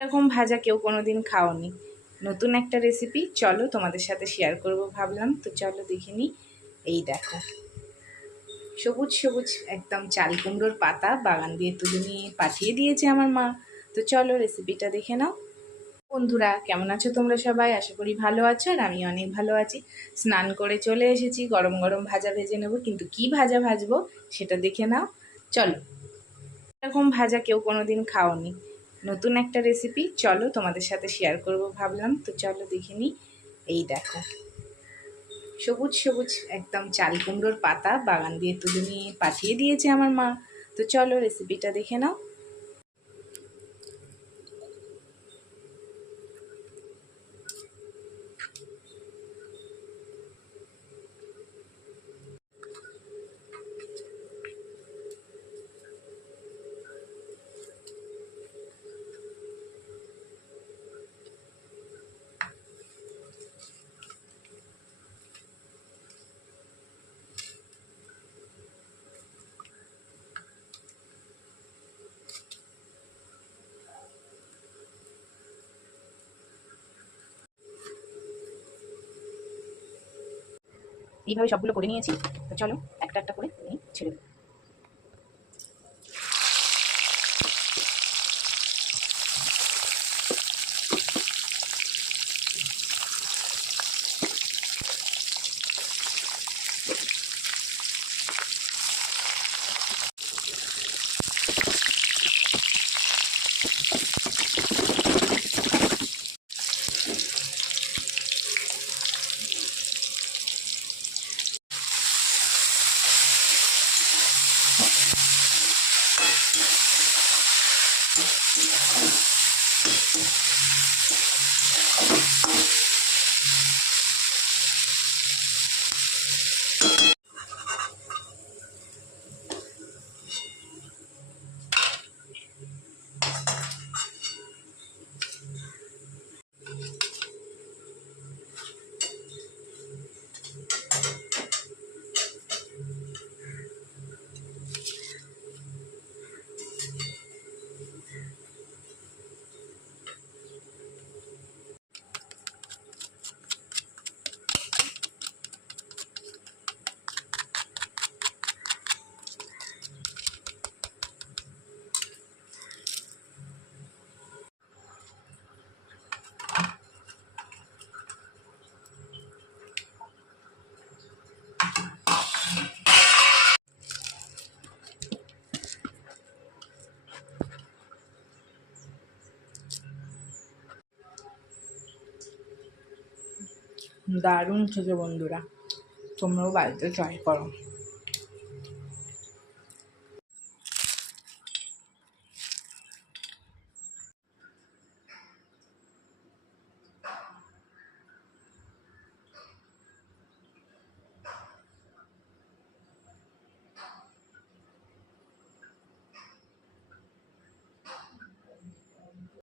এরকম ভাজা কেউ কোনোদিন খাওনি। নতুন একটা রেসিপি, চলো তোমাদের সাথে শেয়ার করব ভাবলাম। তো চলো দেখে নিই। এই দেখো, সবুজ সবুজ একদম চাল কুমড়োর পাতা বাগান দিয়ে তুলে নিয়ে পাঠিয়ে দিয়েছে আমার মা। তো চলো রেসিপিটা দেখে নাও। বন্ধুরা, কেমন আছো তোমরা সবাই? আশা করি ভালো আছো, আর আমি অনেক ভালো আছি। স্নান করে চলে এসেছি, গরম গরম ভাজা ভেজে নেব, কিন্তু কি ভাজা ভাজবো সেটা দেখে নাও। চলো। এরকম ভাজা কেউ কোনোদিন খাওনি। নতুন একটা রেসিপি, চলো তোমাদের সাথে শেয়ার করব ভাবলাম। তো চলো দেখে নিই। এই দেখো, সবুজ সবুজ একদম চাল কুমড়োর পাতা বাগান দিয়ে তুলে নিয়ে পাঠিয়ে দিয়েছে আমার মা। তো চলো রেসিপিটা দেখে নাও। এইভাবে সবগুলো করে নিয়েছি। তো চলো একটা একটা করে ছেড়ে দেবো। দারুণ খেতে বন্ধুরা, তোমরাও বাড়িতে ট্রাই করো।